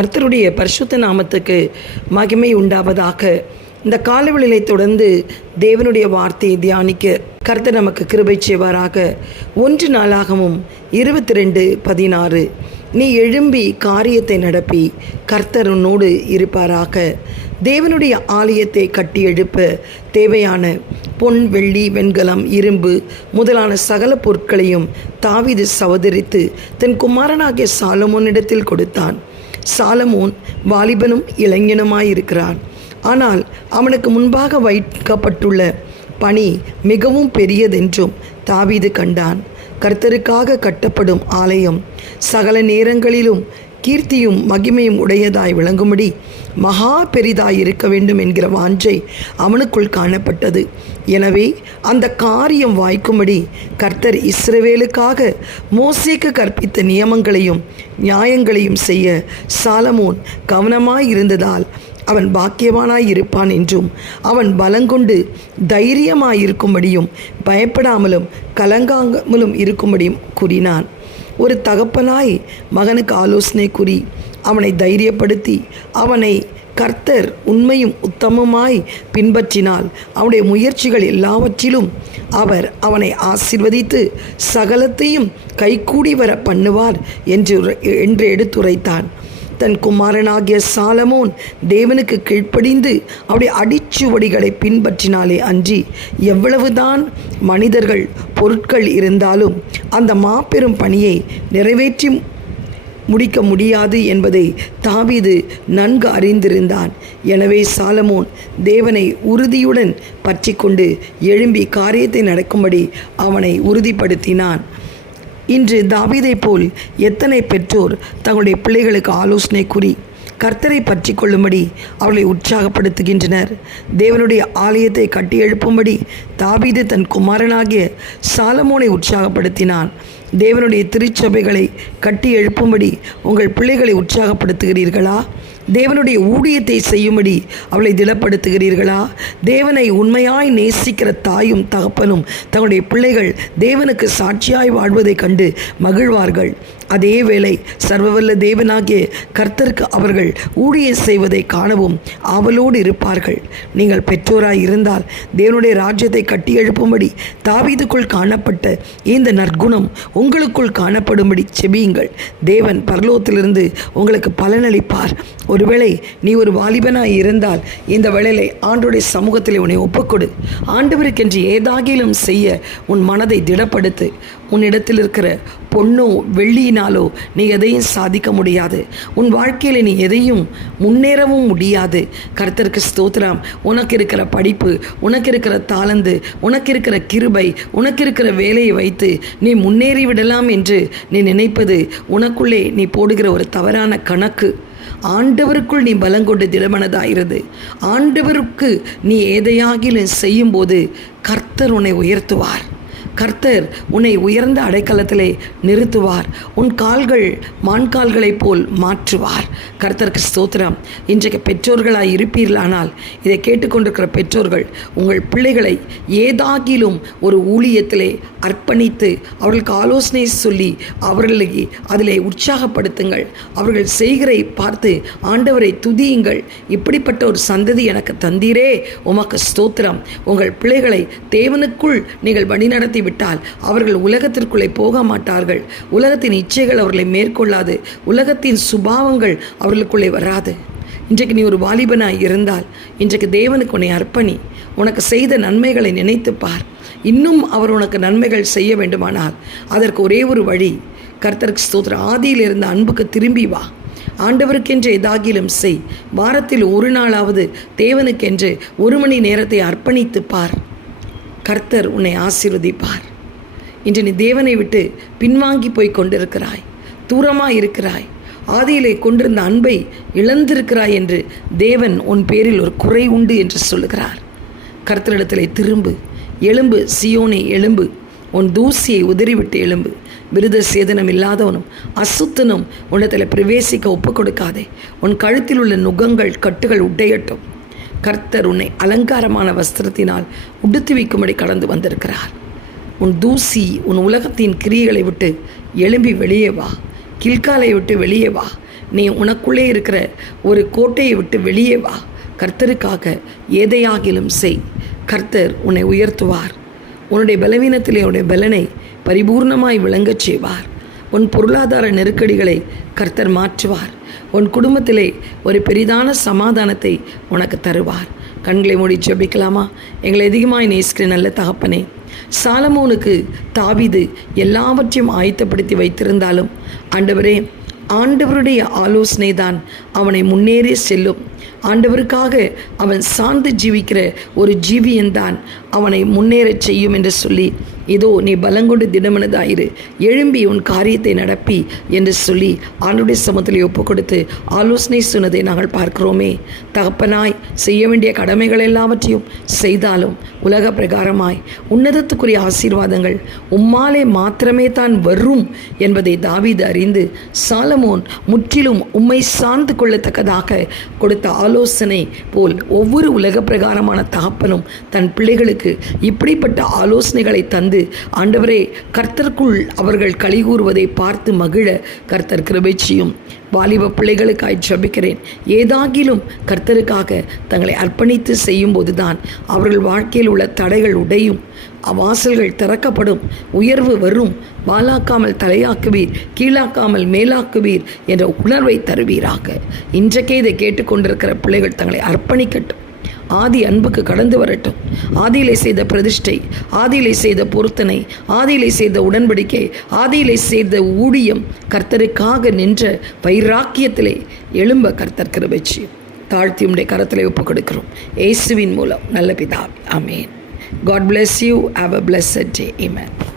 கர்த்தருடைய பரிசுத்த நாமத்துக்கு மகிமை உண்டாவதாக. இந்த காலவெளியை தொடர்ந்து தேவனுடைய வார்த்தையை தியானிக்க கர்த்தர் நமக்கு கிருபை செய்வாராக. ஒன்று நாளாகவும் இருபத்தி ரெண்டு பதினாறு. நீ எழும்பி காரியத்தை நடப்பி கர்த்தர் உன்னோடு இருப்பாராக. தேவனுடைய ஆலயத்தை கட்டி எழுப்ப தேவையான பொன் வெள்ளி வெண்கலம் இரும்பு முதலான சகல பொருட்களையும் தாவிது சவதரித்து தன் குமாரனாகிய சாலமோனிடத்தில் கொடுத்தான். சாலமோன் வாலிபனும் இளைஞனுமாயிருக்கிறான். ஆனால் அவனுக்கு முன்பாக வைக்கப்பட்டுள்ள பணி மிகவும் பெரியதென்றும் தாவீது கண்டான். கர்த்தருக்காக கட்டப்படும் ஆலயம் சகல நேரங்களிலும் கீர்த்தியும் மகிமையும் உடையதாய் விளங்கும்படி மகா பெரிதாய் இருக்க வேண்டும் என்கிற வாஞ்சை அவனுக்குள் காணப்பட்டது. எனவே அந்த காரியம் வாய்க்கும்படி கர்த்தர் இஸ்ரவேலுக்காக மோசேக்கு கற்பித்த நியமங்களையும் நியாயங்களையும் செய்ய சாலமோன் கவனமாய் இருந்ததால் அவன் பாக்கியவானாய் இருப்பான் என்றும் அவன் பலங்கொண்டு தைரியமாயிருக்கும்படியும் பயப்படாமலும் கலங்காமலும் இருக்கும்படியும் கூறினான். ஒரு தகப்பனாய் மகனுக்கு ஆலோசனை கூறி அவனை தைரியப்படுத்தி அவனை கர்த்தர் உண்மையும் உத்தமமாய் பின்பற்றினால் அவனுடைய முயற்சிகள் எல்லாவற்றிலும் அவர் அவனை ஆசிர்வதித்து சகலத்தையும் கைகூடி வர பண்ணுவார் என்று என்று எடுத்துரைத்தான். தன் குமாரனாகிய சாலமோன் தேவனுக்கு கீழ்ப்படிந்து அவருடைய அடிச்சுவடிகளை பின்பற்றினாலே அன்றி எவ்வளவுதான் மனிதர்கள் பொருட்கள் இருந்தாலும் அந்த மாபெரும் பணியை நிறைவேற்றி முடிக்க முடியாது என்பதை தாவீது நன்கு அறிந்திருந்தான். எனவே சாலமோன் தேவனை உறுதியுடன் பற்றி கொண்டு எழும்பி காரியத்தை நடக்கும்படி அவனை உறுதிப்படுத்தினான். இன்று தாவீதை போல் எத்தனை பெற்றோர் தங்களுடைய பிள்ளைகளுக்கு ஆலோசனை கூறி கர்த்தரை பற்றி கொள்ளும்படி அவளை உற்சாகப்படுத்துகின்றனர். தேவனுடைய ஆலயத்தை கட்டி எழுப்பும்படி தாபீது தன் குமாரனாகிய சாலமோனை உற்சாகப்படுத்தினான் தேவனுடைய திருச்சபைகளை கட்டி எழுப்பும்படி உங்கள் பிள்ளைகளை உற்சாகப்படுத்துகிறீர்களா? தேவனுடைய ஊழியத்தை செய்யும்படி அவளை திடப்படுத்துகிறீர்களா? தேவனை உண்மையாய் நேசிக்கிற தாயும் தகப்பனும் தங்களுடைய பிள்ளைகள் தேவனுக்கு சாட்சியாய் வாழ்வதைக் கண்டு மகிழ்வார்கள். அதே வேளை சர்வவல்ல தேவனாகிய கர்த்தருக்கு அவர்கள் ஊழியம் செய்வதை காணவும் ஆவலோடு இருப்பார்கள். நீங்கள் பெற்றோராய் இருந்தால் தேவனுடைய ராஜ்யத்தை கட்டி எழுப்பும்படி தாவீதுக்குள் காணப்பட்ட இந்த நற்குணம் உங்களுக்குள் காணப்படும்படி செபியுங்கள். தேவன் பரலோகத்திலிருந்து உங்களுக்கு பலனளிப்பார். ஒருவேளை நீ ஒரு வாலிபனாய் இருந்தால் இந்த வேளையிலே ஆண்டுடைய சமூகத்தில் உன்னை ஒப்புக்கொடு. ஆண்டவருக்கென்று ஏதாகிலும் செய்ய உன் மனதை திடப்படுத்து. உன்னிடத்தில் இருக்கிற பொண்ணோ வெள்ளியினாலோ நீ எதையும் சாதிக்க முடியாது. உன் வாழ்க்கையில் நீ எதையும் முன்னேறவும் முடியாது. கர்த்தருக்கு ஸ்தோத்திரம். உனக்கு இருக்கிற படிப்பு உனக்கு இருக்கிற தாளந்து உனக்கு இருக்கிற கிருபை உனக்கு இருக்கிற வேலையை வைத்து நீ முன்னேறி விடலாம் என்று நீ நினைப்பது உனக்குள்ளே நீ போடுகிற ஒரு தவறான கணக்கு. ஆண்டவருக்குள் நீ பலங்கொண்டு திடமனதாகிறது. ஆண்டவருக்கு நீ எதையாகிலும் செய்யும்போது கர்த்தர் உன்னை உயர்த்துவார். கர்த்தர் உன்னை உயர்ந்த அடைக்கலத்திலே நிறுத்துவார். உன் கால்கள் மான்கால்களைப் போல் மாற்றுவார். கர்த்தருக்கு ஸ்தோத்திரம். இன்றைக்கு பெற்றோர்களாய் இருப்பீர்களானால் இதை கேட்டுக்கொண்டிருக்கிற பெற்றோர்கள் உங்கள் பிள்ளைகளை ஏதாகிலும் ஒரு ஊழியத்திலே அர்ப்பணித்து அவர்களுக்கு ஆலோசனை சொல்லி அவர்களை அதிலே உற்சாகப்படுத்துங்கள். அவர்கள் செய்கிறை பார்த்து ஆண்டவரை துதியுங்கள். இப்படிப்பட்ட ஒரு சந்ததி எனக்கு தந்தீரே. உமக்கு ஸ்தோத்திரம். உங்கள் பிள்ளைகளை தேவனுக்குள் நீங்கள் வழிநடத்தி விட்டால் அவர்கள் உலகத்திற்குள்ளே போக மாட்டார்கள். உலகத்தின் இச்சைகள் அவர்களை மேற்கொள்ளாது. உலகத்தின் சுபாவங்கள் அவர்களுக்குள்ளே வராது. இன்றைக்கு நீ ஒரு வாலிபனாய் இருந்தால் இன்றைக்கு தேவனுக்கு உன்னை அர்ப்பணி. உனக்கு செய்த நன்மைகளை நினைத்து பார். இன்னும் அவர் உனக்கு நன்மைகள் செய்ய வேண்டுமானால் அதற்கு ஒரே ஒரு வழி கர்த்தருக்கு ஸ்தோத்திர ஆதியில் இருந்த அன்புக்கு திரும்பி வா. ஆண்டவருக்கென்று எதாகிலும் செய். வாரத்தில் ஒரு நாளாவது தேவனுக்கென்று ஒரு மணி நேரத்தை அர்ப்பணித்து பார். கர்த்தர் உன்னை ஆசீர்வதிப்பார். இன்று நீ தேவனை விட்டு பின்வாங்கி போய் கொண்டிருக்கிறாய். தூரமாக இருக்கிறாய். ஆதியிலே கொண்டிருந்த அன்பை இழந்திருக்கிறாய் என்று தேவன் உன் பேரில் ஒரு குறை உண்டு என்று சொல்லுகிறார். கர்த்தரிடத்திலே திரும்பு எலும்பு சியோனே எலும்பு உன் தூசியை உதறிவிட்டு எலும்பு விருத சேதனம் இல்லாதவனும் அசுத்தனும் உன்னத்தில் பிரவேசிக்க ஒப்பு கொடுக்காதே உன் கழுத்தில் உள்ள நுகங்கள் கட்டுகள் உடையட்டும். கர்த்தர் உன்னை அலங்காரமான வஸ்திரத்தினால் உடுத்து வைக்கும்படி கடந்து வந்திருக்கிறார். உன் தூசி உன் உலகத்தின் கிரியைகளை விட்டு எழும்பி வெளியே வா. கில்காலை விட்டு வெளியே வா. நீ உனக்குள்ளே இருக்கிற ஒரு கோட்டையை விட்டு வெளியே வா. கர்த்தருக்காக எதையாகிலும் செய். கர்த்தர் உன்னை உயர்த்துவார். உன்னுடைய பலவீனத்திலே உன்னுடைய பலனை பரிபூர்ணமாய் விளங்கச் செய்வார். உன் பொருளாதார நெருக்கடிகளை கர்த்தர் மாற்றுவார். உன் குடும்பத்திலே ஒரு பெரிதான சமாதானத்தை உனக்கு தருவார். கண்களை மூடி ஜெபிக்கலாமா? எங்களை அதிகமாக நேசிக்கிற நல்ல தகப்பனே சாலமோனுக்கு தாவிது எல்லாவற்றையும் ஆயத்தப்படுத்தி வைத்திருந்தாலும் ஆண்டவரே ஆண்டவருடைய ஆலோசனை தான் அவனை முன்னேறி செல்லும். ஆண்டவருக்காக அவன் சார்ந்து ஜீவிக்கிற ஒரு ஜீவியன்தான் அவனை முன்னேறச் செய்யும் என்று சொல்லி இதோ நீ பலங்கொண்டு திடமனதாயிரு எழும்பி உன் காரியத்தை நடப்பி என்று சொல்லி ஆண்டுடைய சமத்தில் ஒப்பு கொடுத்து ஆலோசனை சொன்னதை நாங்கள் பார்க்கிறோமே. தகப்பனாய் செய்ய வேண்டிய கடமைகள் எல்லாவற்றையும் செய்தாலும் உலக பிரகாரமாய் உன்னதத்துக்குரிய ஆசீர்வாதங்கள் உம்மாலே மாத்திரமே தான் வரும் என்பதை தாவீது அறிந்து சாலமோன் முற்றிலும் உம்மை சார்ந்து கொள்ளத்தக்கதாக கொடுத்த ஆலோசனை போல் ஒவ்வொரு உலக பிரகாரமான தகப்பனும் தன் பிள்ளைகளுக்கு இப்படிப்பட்ட ஆலோசனைகளை தந்து ஆண்டவரே கர்த்தருக்குள் அவர்கள் கலிகூறுவதை பார்த்து மகிழ கர்த்தர் கிருபை செய்யும். வாலிப பிள்ளைகளுக்காய் ஜபிக்கிறேன். ஏதாகிலும் கர்த்தருக்காக தங்களை அர்ப்பணித்து செய்யும்போது தான் அவர்கள் வாழ்க்கையில் உள்ள தடைகள் உடையும். வாசல்கள் திறக்கப்படும். உயர்வு வரும். வாலாக்காமல் தலையாக்குவீர். கீழாக்காமல் மேலாக்குவீர் என்ற உணர்வை தருவீராக. இன்றைக்கே இதை கேட்டுக்கொண்டிருக்கிற பிள்ளைகள் தங்களை அர்ப்பணிக்கட்டும். ஆதி அன்புக்கு கடந்து வரட்டும். ஆதியிலே செய்த பிரதிஷ்டை ஆதியிலே செய்த பொருத்தனை ஆதியிலே செய்த உடன்படிக்கை ஆதியிலே செய்த ஊழியம் கர்த்தருக்காக நின்ற வைராக்கியத்திலே எழும்ப கர்த்தர் கிருபைச்சி தாழ்த்தி உடைய கரத்திலே ஒப்புக் கொடுக்கிறோம். இயேசுவின் மூலம் நல்ல பிதா. Amen God bless you have a blessed day amen